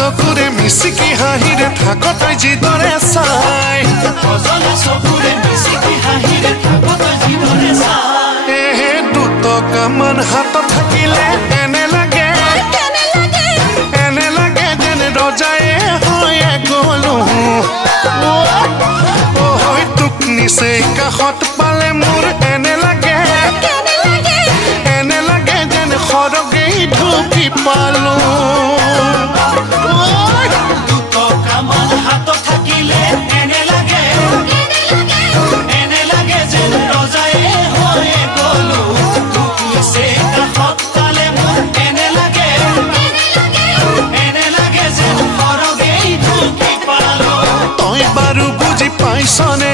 চকুৰে মিচিকি হাঁহিৰে থাক তই যিদৰে চাই দুটকামান হাতত থাকিলে এনে লাগে যেন ৰজায়ে হৈ গলো তোক নিচেই কাষত পালে মোৰ এনে লাগে যেন সৰগেই ঢুকি পালো পাইছনে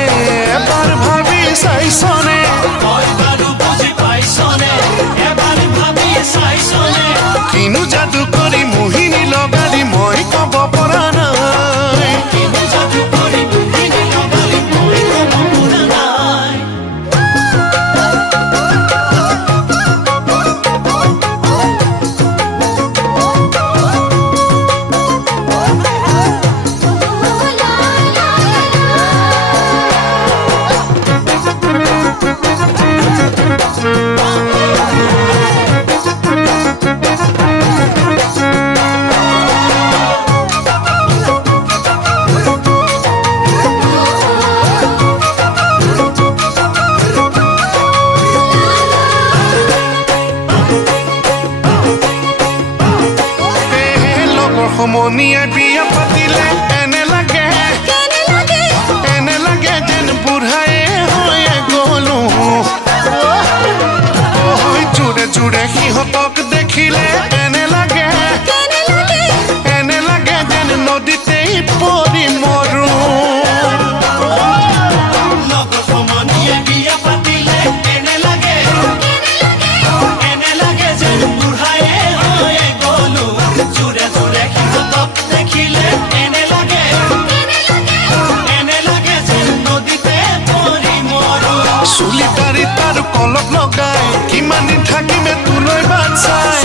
এবাৰ ভাবি চাইছনে কিনো যাদু কৰি মোহিনী লগালি মই কব পৰা নাই সমনীয়ে বিয়া পাতিলে এনে লাগে যেন বুঢ়ায়ে হৈ গলো জোৰে সিহঁতক দেখিলে এনে লাগে যেন নদীতেই পৰি মৰো কলপ লগাই কিমান দিন থাকিমে তোলৈ বাট চাই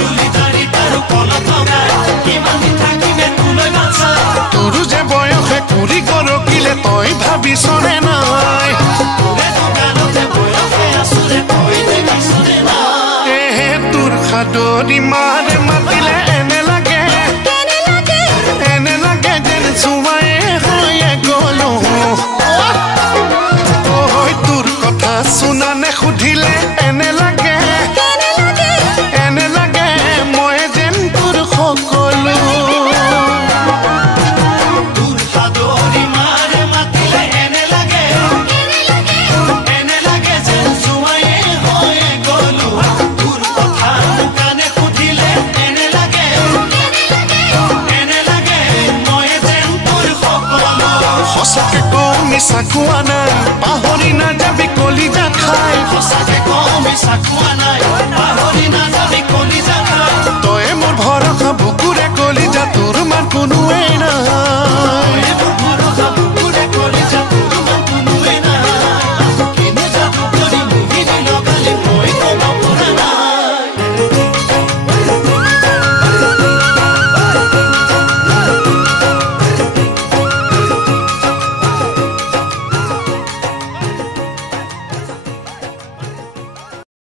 তোৰো যে বয়সে কুৰি গৰকিলে তই ভাবিছনে নাই তোৰ সাদৰি মাৰে মাতিলে এনে লাগে যেন জোঁৱায়ে হৈ গলো তোৰ কথা শুনা নে সুধিলে এনে লাগে মই যেন তোৰ সকলো সঁচাকে কওঁ মিছা কোৱা নাই পাহৰি নাযাবি কলিজা খাই সঁচাকে কওঁ মিছা কোৱা নাই